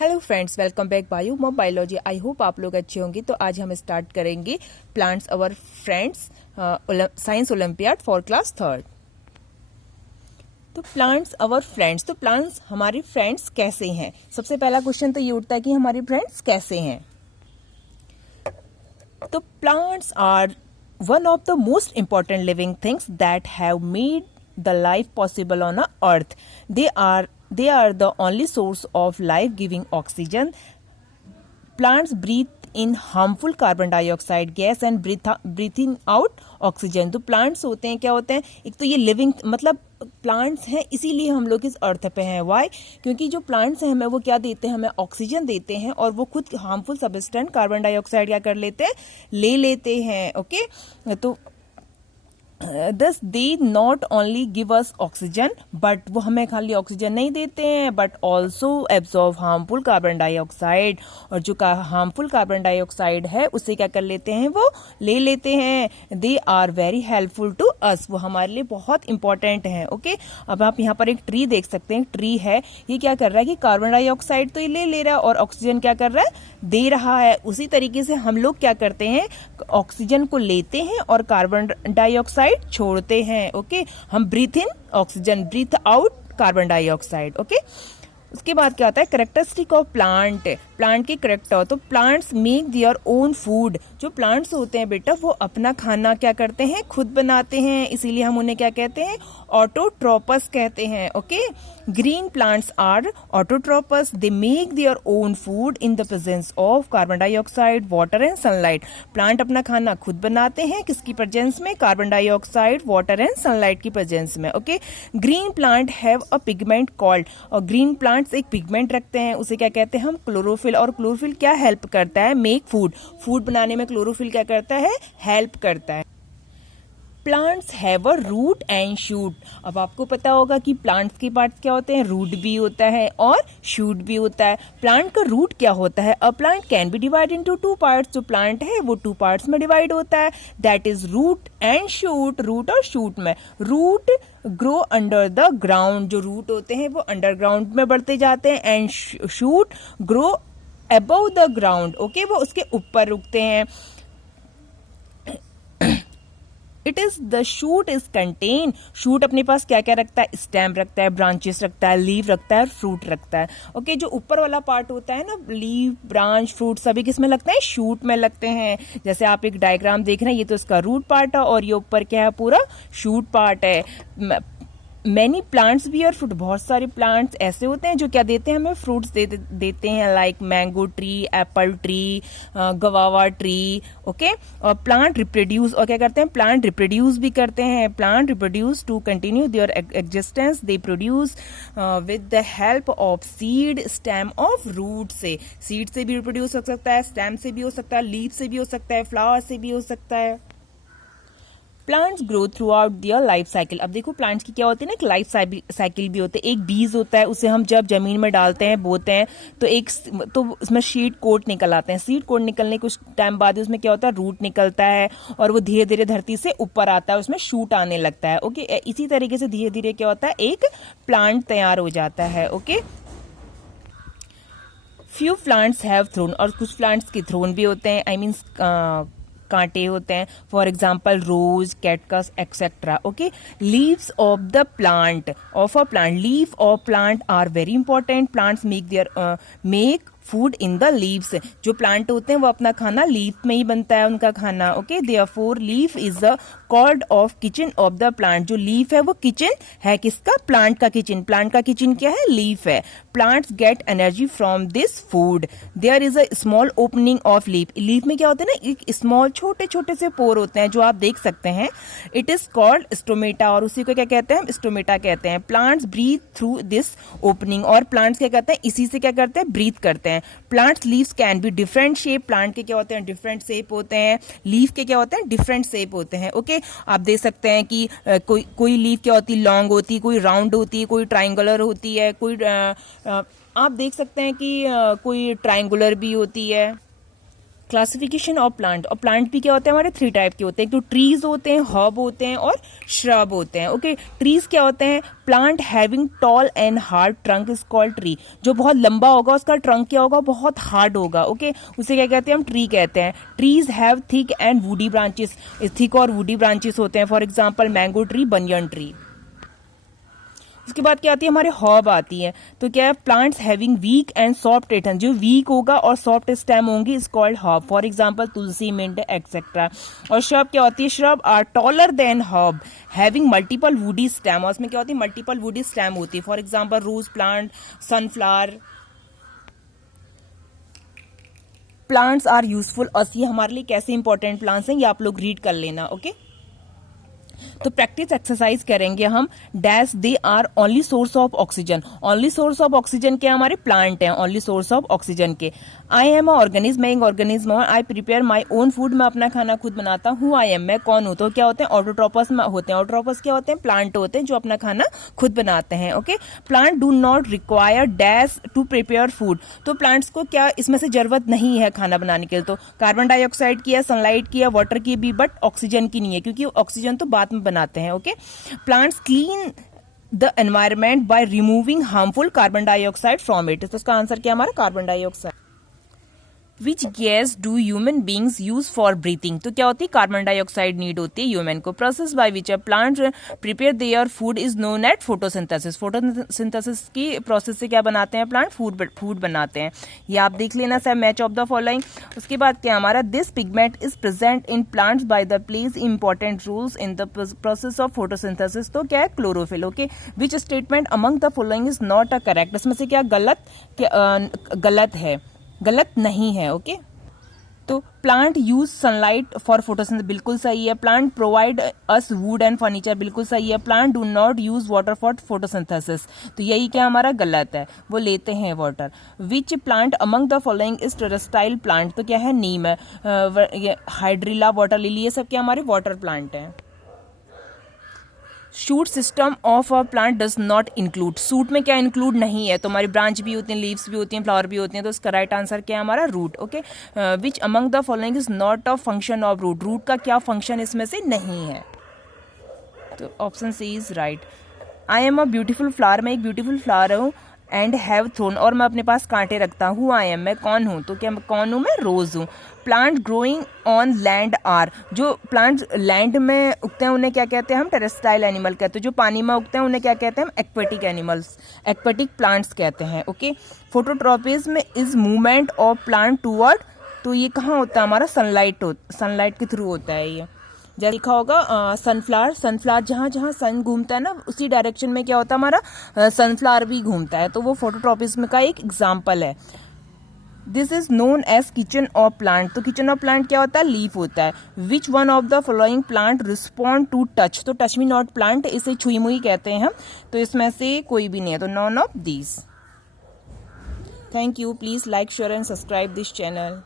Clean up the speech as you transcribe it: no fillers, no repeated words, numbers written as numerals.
Hello friends, welcome back bio mom biology. I hope आप लोग अच्छे होंगे। तो आज हम स्टार्ट करेंगे plants our friends science olympiad for class third. तो प्लांट्स अवर फ्रेंड्स, तो प्लांट्स हमारे फ्रेंड्स कैसे हैं। सबसे पहला क्वेश्चन तो ये उठता है कि हमारे फ्रेंड्स कैसे हैं। तो plants are one of the most important living things that have made the life possible on earth. They are the only source of life giving oxygen. Plants breathe in harmful carbon dioxide gas and breathing out oxygen. तो plants होते हैं, क्या होते हैं, एक तो ये living मतलब प्लांट्स हैं, इसीलिए हम लोग इस अर्थ पे हैं। वाई? क्योंकि जो प्लांट्स हैं हमें वो क्या देते हैं, हमें ऑक्सीजन देते हैं, और वो खुद हार्मफुल सब्सटेंस कार्बन डाइऑक्साइड क्या कर लेते हैं, ले लेते हैं। ओके, तो Thus they not only give us oxygen, but वो हमें खाली ऑक्सीजन नहीं देते हैं, but also absorb harmful carbon dioxide, और जो harmful carbon dioxide है उसे क्या कर लेते हैं, वो ले लेते हैं। They are very helpful to us, वो हमारे लिए बहुत इंपॉर्टेंट हैं। ओके, अब आप यहाँ पर एक ट्री देख सकते हैं, ट्री है, ये क्या कर रहा है कि कार्बन डाइऑक्साइड तो ये ले रहा है और ऑक्सीजन क्या कर रहा है, दे रहा है। उसी तरीके से हम लोग क्या करते हैं, ऑक्सीजन को लेते हैं और कार्बन डाइऑक्साइड छोड़ते हैं। ओके, हम breathe in oxygen, breathe out carbon dioxide. Okay, उसके बाद क्या होता है, करेक्टरिस्टिक ऑफ प्लांट, प्लांट की करेक्टर। तो plants make their own food, जो प्लांट्स होते हैं बेटा वो अपना खाना क्या करते हैं, खुद बनाते हैं, इसीलिए हम उन्हें क्या कहते हैं, ऑटोट्रोपस कहते हैं। Okay, green plants are autotrophs, they make their own food in the presence of carbon dioxide, water and sunlight. Plant अपना खाना खुद बनाते हैं, किसकी प्रेजेंस में, carbon dioxide, water and sunlight की प्रेजेंस में। Okay, green plant have a pigment called, और ग्रीन प्लांट्स एक पिगमेंट रखते हैं, उसे क्या कहते हैं हम, क्लोरोफिल। और क्लोरोफिल क्या हेल्प करता है, मेक फूड, फूड बनाने में क्लोरोफिल क्या करता है, हेल्प करता है। Plants have a root and shoot. अब आपको पता होगा कि प्लांट्स के पार्ट्स क्या होते हैं, रूट भी होता है और शूट भी होता है। प्लांट का रूट क्या होता है, a plant can be divide into two parts. जो प्लांट है वो टू पार्ट्स में डिवाइड होता है, that is root and shoot. Root और शूट में, root grow under the ground, जो रूट होते हैं वो अंडरग्राउंड में बढ़ते जाते हैं, and shoot grow above the ground. Okay, वो उसके ऊपर रुकते हैं। It is the shoot is contain, shoot अपने पास क्या क्या रखता है, स्टेम रखता है, ब्रांचेस रखता है, लीव रखता है और फ्रूट रखता है। ओके, जो ऊपर वाला पार्ट होता है ना, लीव, ब्रांच, फ्रूट, सभी किस में लगते हैं, शूट में लगते हैं। जैसे आप एक डायग्राम देख रहे हैं, ये तो इसका रूट पार्ट है और ये ऊपर क्या है, पूरा शूट पार्ट है। मैनी प्लांट्स भी और फ्रूट, बहुत सारे प्लांट्स ऐसे होते हैं जो क्या देते हैं, हमें फ्रूट्स देते हैं, like mango tree, apple tree, guava tree. Okay, और प्लांट रिप्रोड्यूस, और क्या करते हैं, प्लांट रिप्रोड्यूस भी करते हैं। Plant reproduce to continue their existence, they produce with the help of seed, stem of root से। सीड से भी रिप्रोड्यूस हो सकता है, स्टेम से भी हो सकता है, लीफ से भी हो सकता है, फ्लावर से भी हो सकता है। Plants grow throughout their life cycle. अब देखो प्लांट्स की क्या होती है ना, एक लाइफ साइकिल भी होती है। एक बीज होता है, उसे हम जब जमीन में डालते हैं, बोते हैं, तो उसमें सीड कोट निकल आते हैं। सीड कोट निकलने कुछ टाइम बाद उसमें क्या होता है, रूट निकलता है, और वो धीरे धीरे धरती से ऊपर आता है, उसमें शूट आने लगता है। ओके, इसी तरीके से धीरे धीरे क्या होता है, एक प्लांट तैयार हो जाता है। Okay, few plants have thorn, और कुछ प्लांट्स के थ्रोन भी होते हैं, आई मीन्स कांटे होते हैं। For example rose, cactus etcetera. Okay, leaves of the plant, of a plant, leaf of plant are very important. Plants make food in the leaves. जो प्लांट होते हैं वो अपना खाना लीफ में ही बनता है, उनका खाना। Okay, therefore leaf is the called off kitchen of the plant. जो लीफ है वो किचन है, किसका, प्लांट का किचन। प्लांट का किचन क्या है, लीफ है। Plants get energy from this food. There is a small opening of leaf. Leaf में क्या होता है ना, एक स्मॉल छोटे छोटे से पोर होते हैं जो आप देख सकते हैं। इट इज कॉल्ड स्टोमेटा, और उसी को क्या कहते हैं, स्टोमेटा कहते हैं। Plants breathe through this opening, और प्लांट्स क्या करते हैं, इसी से क्या करते हैं, ब्रीथ करते हैं। Plants leaves can be different shape, plant के क्या होते हैं, डिफरेंट शेप होते हैं। लीफ के क्या होते हैं, डिफरेंट शेप होते हैं। ओके, आप देख सकते हैं कि कोई लीफ क्या होती है, लॉन्ग होती है, कोई राउंड होती है, कोई ट्राइंगुलर होती है, कोई आप देख सकते हैं कि कोई ट्राइंगुलर भी होती है। क्लासिफिकेशन ऑफ प्लांट, और प्लांट भी क्या होते हैं हमारे 3 टाइप के होते हैं, एक तो ट्रीज होते हैं, हर्ब होते हैं और श्रब होते हैं। ओके, ट्रीज क्या होते हैं, plant having tall and hard trunk is called tree, जो बहुत लंबा होगा उसका ट्रंक क्या होगा, बहुत हार्ड होगा। ओके, उसे क्या कहते हैं हम, ट्री कहते हैं। Trees have thick and woody branches, thick और वुडी ब्रांचेस होते हैं, for example mango tree, banyan tree. उसके बाद क्या आती है हमारे हर्ब आती है, तो क्या है, plants having weak and soft eaten, जो वीक होगा और सॉफ्ट स्टेम होंगी is called herb, for example tulsi, mint etcetera. और श्रब क्या होती है, shrub are taller than herb having multiple woody stem, और उसमें क्या होती है, मल्टीपल वुडी स्टेम होती है, for example rose plant, sunflower. Plants are useful, और ये हमारे लिए कैसे इंपॉर्टेंट प्लांट्स हैं ये आप लोग रीड कर लेना। ओके, तो प्रैक्टिस एक्सरसाइज करेंगे हम। Dash they are only source of oxygen, only source of oxygen के हमारे प्लांट हैं, ओनली सोर्स ऑफ ऑक्सीजन के। आई एम अ ऑर्गेनिज्म, मैं एक ऑर्गेनिज्म हूँ। I prepare my own food, मैं अपना खाना खुद बनाता हूँ। आई एम, मैं कौन हूँ, तो क्या होते हैं, ऑटोट्रोपस में होते हैं। ऑटोट्रोपस क्या होते हैं, प्लांट होते हैं जो अपना खाना खुद बनाते हैं। Okay, plant do not require dash to prepare food, तो प्लांट्स को क्या इसमें से जरूरत नहीं है खाना बनाने के लिए, तो कार्बन डाइऑक्साइड की है, सनलाइट की है, वाटर की भी, बट ऑक्सीजन की नहीं है, क्योंकि ऑक्सीजन तो बाद में बनाते हैं। Okay, plants clean the environment by removing harmful carbon dioxide from it, तो इसका आंसर क्या हमारा, carbon dioxide. Which gas do human beings use for breathing, तो क्या होती है, कार्बन डाइऑक्साइड नीड होती है ह्यूमन को। Process by which a plant prepare their food is known at photosynthesis, photosynthesis की प्रोसेस से क्या बनाते हैं प्लांट, फूड बनाते हैं। ये आप देख लेना sir, match of the following. उसके बाद क्या हमारा, this pigment is present in plants by the plays important roles in the process of photosynthesis, तो क्या है, chlorophyll. Okay, which statement among the following is not a correct, इसमें से क्या गलत है, गलत नहीं है। ओके, तो plant use sunlight for photosynthesis, बिल्कुल सही है। Plant provide us wood and furniture, बिल्कुल सही है। Plant do not use water for photosynthesis, तो यही क्या हमारा गलत है, वो लेते हैं water. Which plant among the following is terrestrial plant, तो क्या है, नीम है, हाइड्रिला, वाटर लिली, ये सब क्या हमारे वाटर प्लांट है। Shoot system of a plant does not include, suit में क्या इंक्लूड नहीं है, तो हमारी ब्रांच भी होती हैं, लीव्स भी होती हैं, फ्लावर भी होती हैं, तो इसका राइट आंसर क्या है हमारा, root. Okay, which among the following is not a function of root, root का क्या फंक्शन इसमें से नहीं है, तो option C is right. I am a beautiful flower, मैं एक ब्यूटीफुल फ्लावर हूँ। एंड हैव थ्रोन, और मैं अपने पास कांटे रखता हूँ। आई एम, मैं कौन हूँ, तो क्या कौन हूँ, मैं रोज हूँ। Plant growing on land are, जो प्लांट्स लैंड में उगते हैं उन्हें क्या कहते हैं हम, टेरेस्ट्राइल एनिमल कहते हैं। जो पानी में उगते हैं उन्हें क्या कहते हैं हम, एक्वेटिक एनिमल्स, एक्वेटिक प्लांट्स कहते हैं। Okay, phototropism is movement of plant toward, तो ये कहाँ होता है हमारा, सनलाइट के थ्रू होता है ये। जैसे लिखा होगा सनफ्लावर जहाँ जहाँ सन घूमता है ना, उसी डायरेक्शन में क्या होता है हमारा, सनफ्लावर भी घूमता है, तो वो फोटोट्रोपिज्म का एक एग्जाम्पल है। This is known as kitchen of plant, तो किचन ऑफ प्लांट क्या होता है, लीफ होता है। Which one of the following plant respond to touch, तो टच मी नॉट प्लांट, इसे छुई मुई कहते हैं हम, तो इसमें से कोई भी नहीं है, तो none of these. Thank you, please like, share and subscribe this channel.